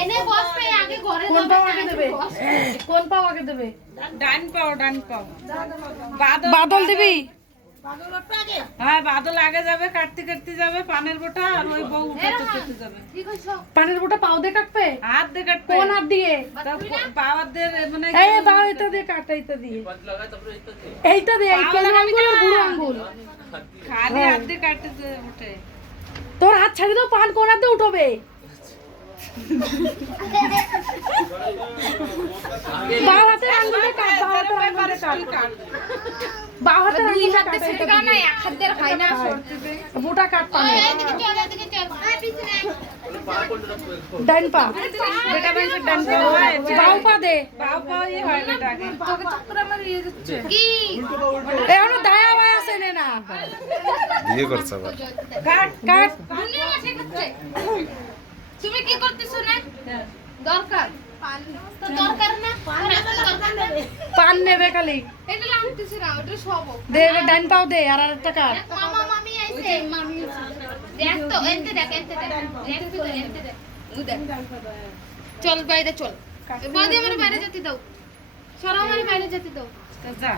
এনে বসবে আগে ঘরে কোন পাও আগে দেবে? কোন পাও আগে দেবে? ডান পাও ডান পাও। বাদল দিবি? হ্যাঁ বাদল আগে যাবে, কাটতে কাটতে যাবে পানের বোটা, আর ওই বউ উঠাতে উঠাতে যাবে। কি কইছো? পানের বোটা পাও দিয়ে কাটবে? হাত দিয়ে কাটবে। কোন হাত দিয়ে? পাওয়ার দিয়ে মানে এই বাও এটা দিয়ে কাটা, এটা দিয়ে। এইটা দিয়ে, এই কোন আঙ্গুল আর বুড়ো আঙ্গুল। খালি হাত দিয়ে কাটতে ওঠে। তোর হাত ছাড়ি দাও, পান কোন হাত দিয়ে উঠবে? বাও হাতের আঙ্গুলে কাট, বাও হাতের আঙ্গুলে কাট। বাও হাতের দুই আঙ্গুলে হাতে কাট, ছেড়ে এটা না, দিয়ে। এক হাত দিয়ে খাই না। বুটা কাট পানে। এদিকে চল, এদিকে চল। পিছনে ডাইন পা। বেটা ভাইয়ের ডান পাও হয়। বাও পা দে। বাও পাওই হয় বেটা আগে। তোকে চক্কর আমার ইয়ে যাচ্ছে। কি? এখনো দায়া বায়া আছে না। বিয়ে করছে আবার। কাট কাট। দুনিয়া মাঠে করছে। তুমি কি করতেছো না? দরকার। তো দরকার না? দরকার নেবে। পান নেবে খালি। এটা লাগতেছে না, ওটা সব। দে ডাইন পাও দে, আর আরেকটা কাট। মামা মামি আইছে। মামি দেখ তো, এনতে দেখ, এনতে দেখ। দেখ তো, এনতে দেখ। ও দেখ। চল বাইরে চল। বাদি আমার বাইরে যেতে দাও। সরো আমার বাইরে যেতে দাও। যা।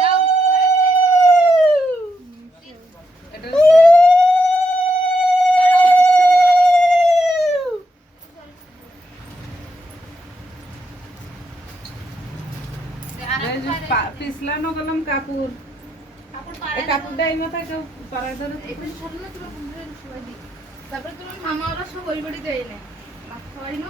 দাও। এটা এই যে পিছলানো গেলাম কাপড়। এই কাপড়টা এই মাথায় কেউ পাড়ায় ধরে। তারপরে তোমার মামা ওরা সব ওই বাড়িতে এনে মাছ খাওয়াই না।